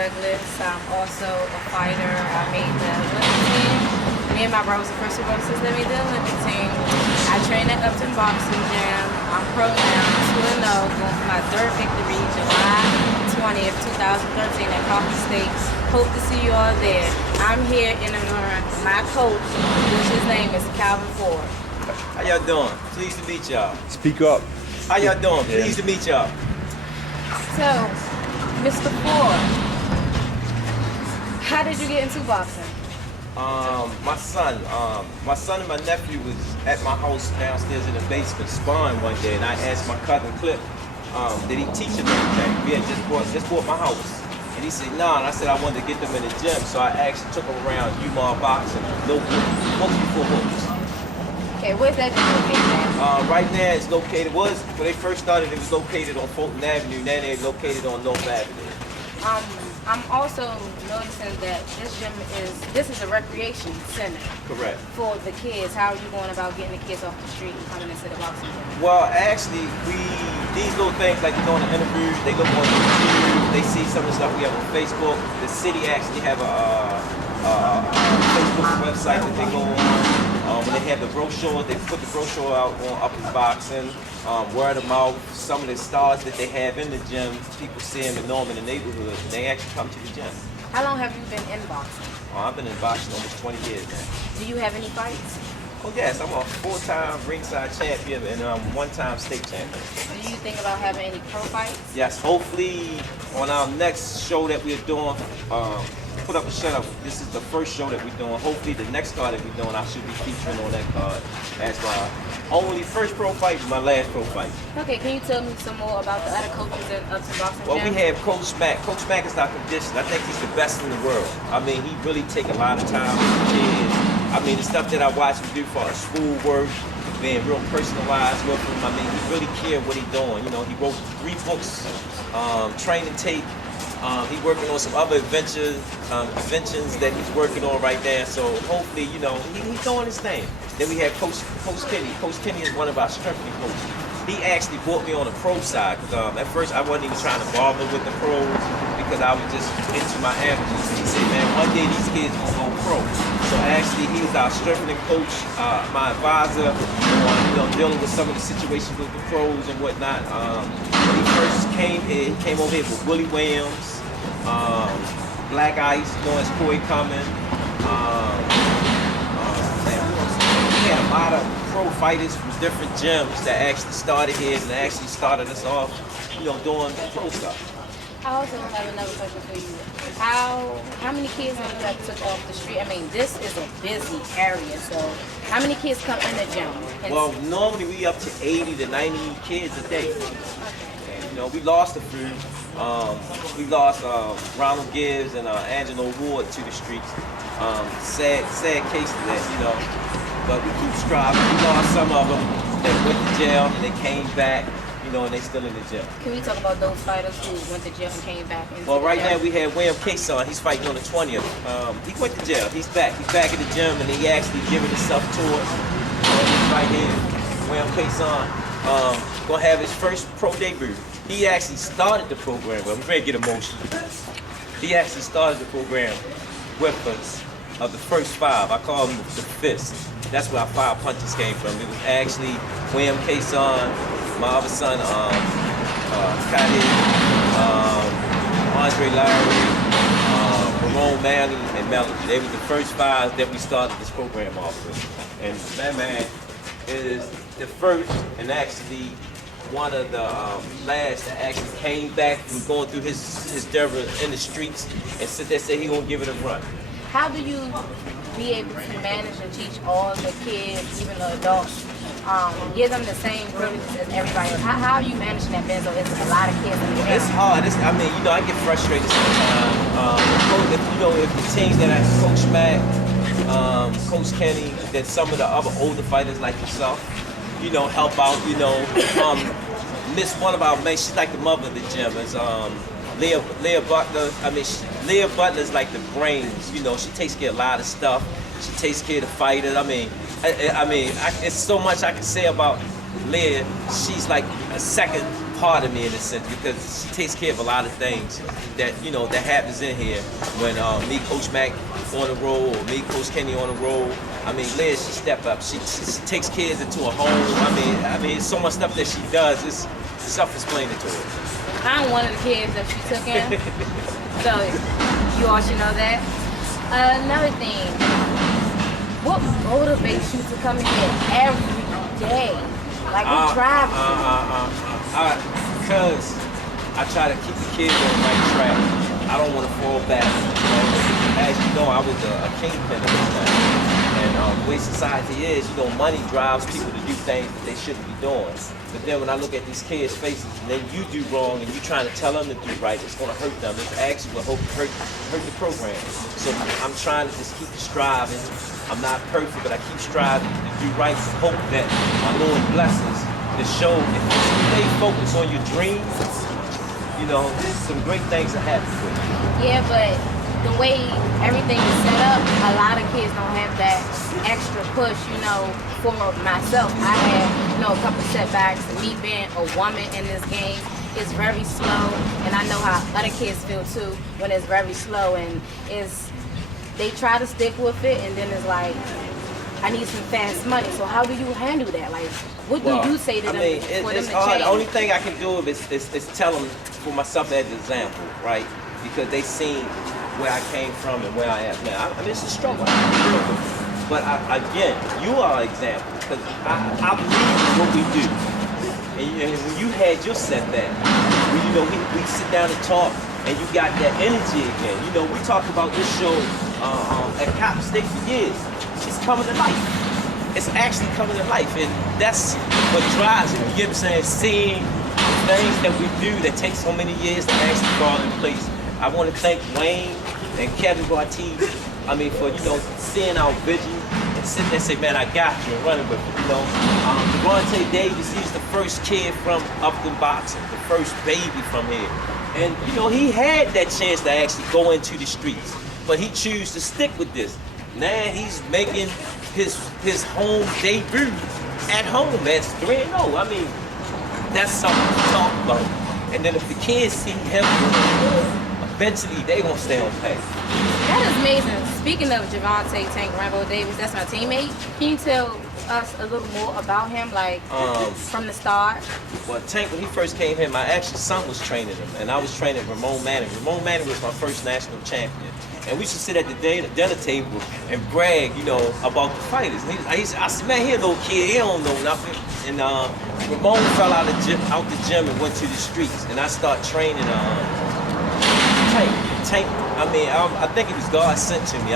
Douglas. I'm also a fighter. I made the Olympic team. Me and my brother was the first two brothers that made the Olympic team. I train at Upton boxing gym. I'm pro now, 2-0, going for my third victory, July 20th, 2013 at Coppin State. Hope to see you all there. I'm here interviewing my coach, which his name is Calvin Ford. How y'all doing? Pleased to meet y'all. Speak up. How y'all doing? Pleased to meet y'all. So, Mr. Ford, how did you get into boxing? My son and my nephew was at my house downstairs in the basement sparring one day, and I asked my cousin Clip, did he teach him anything? We had just bought my house. And he said, nah, and I said I wanted to get them in the gym, so I actually took him around UMar Boxing, mostly for hooks. Okay, where's that located at? Right now it's located, when they first started, it was located on Fulton Avenue, now they're located on North Avenue. I'm also noticing that this is a recreation center. Correct. For the kids. How are you going about getting the kids off the street and coming into the boxing gym? Well, actually, these little things, like they're doing the interviews, they look on YouTube, they see some of the stuff we have on Facebook. The city actually have a Facebook website that they go on. When they have the brochure, they put the brochure out on Upton Boxing, word of mouth. Some of the stars that they have in the gym, people see them and know them in the neighborhood, and they actually come to the gym. How long have you been in boxing? I've been in boxing almost 20 years now. Do you have any fights? Oh yes, I'm a 4-time ringside champion and 1-time state champion. Do you think about having any pro fights? Yes, hopefully on our next show that we're doing, put up a shut-up. This is the first show that we're doing. Hopefully the next card that we're doing, I should be featuring on that card as my only first pro fight, my last pro fight. Okay, can you tell me some more about the other coaches in Upton Boxing Well, Gym? we have Coach Mack. Coach Mack is our conditioner. I think he's the best in the world. I mean, he really take a lot of time with the kids. I mean, the stuff that I watch him do for our schoolwork, being real personalized with him. I mean, he really cared what he's doing. You know, he wrote 3 books, training tape. He's working on some other inventions that he's working on right now. So hopefully, you know, he's doing his thing. Then we have Coach Kenny. Coach Kenny is one of our strengthening coaches. He actually brought me on the pro side because at first I wasn't even trying to bother with the pros because I was just into my amateurs. He said, man, one day these kids gonna go pro. So actually, he was our strengthening coach, my advisor, on dealing with some of the situations with the pros and whatnot. When he first came here, he came over here with Willie Williams, Black Ice, as Koi coming. We had a lot of pro fighters from different gyms that actually started here and actually started us off, doing pro stuff. I also have another question for you. How many kids have you took off the street? I mean, this is a busy area, so how many kids come in the gym? Well, normally we up to 80 to 90 kids a day. And, we lost a few. We lost Ronald Gibbs and Angelo Ward to the streets. Sad case of that, But we keep striving. We lost some of them that went to jail and they came back, and they still in the jail. Can we talk about those fighters who went to jail and came back? Well, right now we have William Kayson. He's fighting on the 20th. He went to jail. He's back. He's back in the gym and he actually giving himself to it. Right here, William Kayson. Gonna have his first pro debut. He actually started the program. I'm ready to get emotional. He actually started the program with us of the first 5. I call him the fist. That's where our 5 punches came from. It was actually William Kayson, my other son, Khalid, Andre Larry, Ramon Manley, and Melody. They were the first 5 that we started this program off with. And that man is the first and actually one of the last that actually came back from going through his endeavor in the streets and said he gonna give it a run. How do you be able to manage and teach all the kids, even the adults, give them the same privileges as everybody else? How are you managing that, Benzo? It's a lot of kids in the area. It's hard. I get frustrated sometimes. If the teams that I Coach Mack, Coach Kenny, that some of the other older fighters like yourself, help out, Miss one of our men, she's like the mother of the gym, is Leah Butler. Leah Butler's like the brains, she takes care of a lot of stuff. She takes care of the fighters. It's so much I can say about Leah. She's like a second part of me in a sense because she takes care of a lot of things that that happens in here when me, Coach Mac on the road or me, Coach Kenny on the road. I mean, Liz, she step up. She takes kids into a home. I mean, so much stuff that she does is self-explanatory. I'm one of the kids that she took in, so you all should know that. Another thing, what motivates you to come here every day? Like, what drives you? Because I try to keep the kids on the right track. I don't want to fall back. As you know, I was a kingpin of this thing. And the way society is, money drives people to do things that they shouldn't be doing. But then when I look at these kids' faces, and then you do wrong, and you're trying to tell them to do right, it's going to hurt them. It's actually going to hurt the program. So I'm trying to just keep striving. I'm not perfect, but I keep striving to do right and hope that my Lord blesses to show if you stay focused on your dreams, some great things will happen for you. Yeah, but the way everything is set up, a lot of kids don't have that extra push, For myself, I had, a couple setbacks. Me being a woman in this game is very slow, and I know how other kids feel too when it's very slow, and they try to stick with it, and then it's like, I need some fast money. So how do you handle that? Like, what do you say to them for them to hard. change? The only thing I can do is tell them for myself as an example, right? Because they seen where I came from and where I am now. I mean, it's a struggle. But again, you are an example because I believe in what we do. And when you had your setback, we sit down and talk, and you got that energy again. We talked about this show at Coppin State for years. It's coming to life. It's actually coming to life, and that's what drives it. You get what I'm saying? Seeing things that we do that take so many years to actually fall in place. I want to thank Wayne and Kevin Barty, for seeing our vision and sitting there and say, man, I got you, and running with it. Gervonta Davis, he's the first kid from Upton boxing, the first baby from here, and he had that chance to actually go into the streets, but he chose to stick with this. Now he's making his home debut at home at 3-0. I mean, that's something to talk about. And then if the kids see him, eventually they gonna stay on pace. That is amazing. Speaking of Gervonta Tank Rambo Davis, that's my teammate. Can you tell us a little more about him, like from the start? Well, Tank, when he first came here, my actual son was training him, and I was training Ramon Manning. Ramon Manning was my first national champion. And we used to sit at the dinner table and brag, about the fighters. And I said, man, he a little kid, he don't know nothing. And Ramon fell out the gym and went to the streets. And I started training Tank. I think it was God sent to me.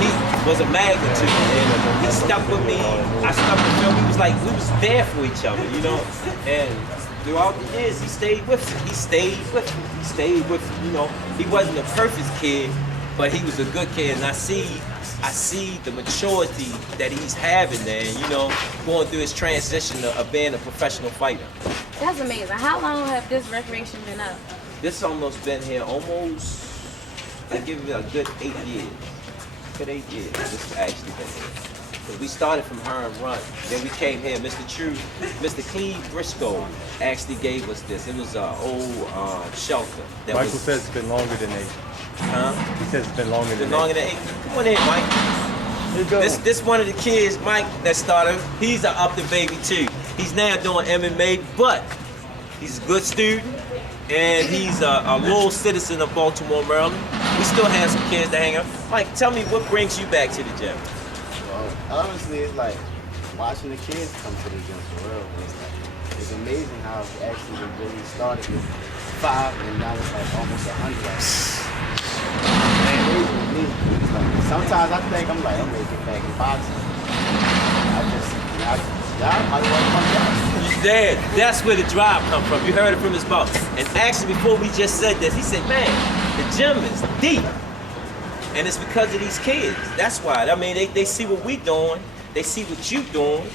He was a magnitude. And he stuck with me. I stuck with him. We was there for each other, And throughout the years, he stayed with me. He stayed with me. He wasn't a perfect kid, but he was a good kid. And I see the maturity that he's having there, going through his transition of being a professional fighter. That's amazing. How long have this recreation been up? This almost been here I give it a good 8 years. Good 8 years, this has actually been here. We started from Hearn Run, then we came here. Mr. Cleve Briscoe actually gave us this. It was an old shelter. Michael says it's been longer than 8. Huh? He says it's been longer than 8. Come on in, Mike. Here you go. This one of the kids, Mike, that started. He's an Upton baby too. He's now doing MMA, but he's a good student, and he's a loyal citizen of Baltimore, Maryland. We still have some kids that hang out. Mike, tell me what brings you back to the gym? Honestly, it's like watching the kids come to the gym for real. It's amazing how it actually really started with 5 and now it's like almost 100. Sometimes I think I'm making back in boxing. I might want to come back. There, that's where the drive come from. You heard it from his boss. And actually, before we just said this, he said, man, the gym is deep. And it's because of these kids. That's why. They see what we doing. They see what you doing.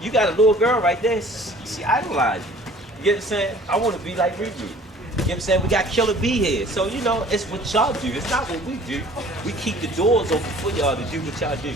You got a little girl right there. She idolizes you. You get what I'm saying? I want to be like Riri. You get what I'm saying? We got Killer B here. So, it's what y'all do. It's not what we do. We keep the doors open for y'all to do what y'all do.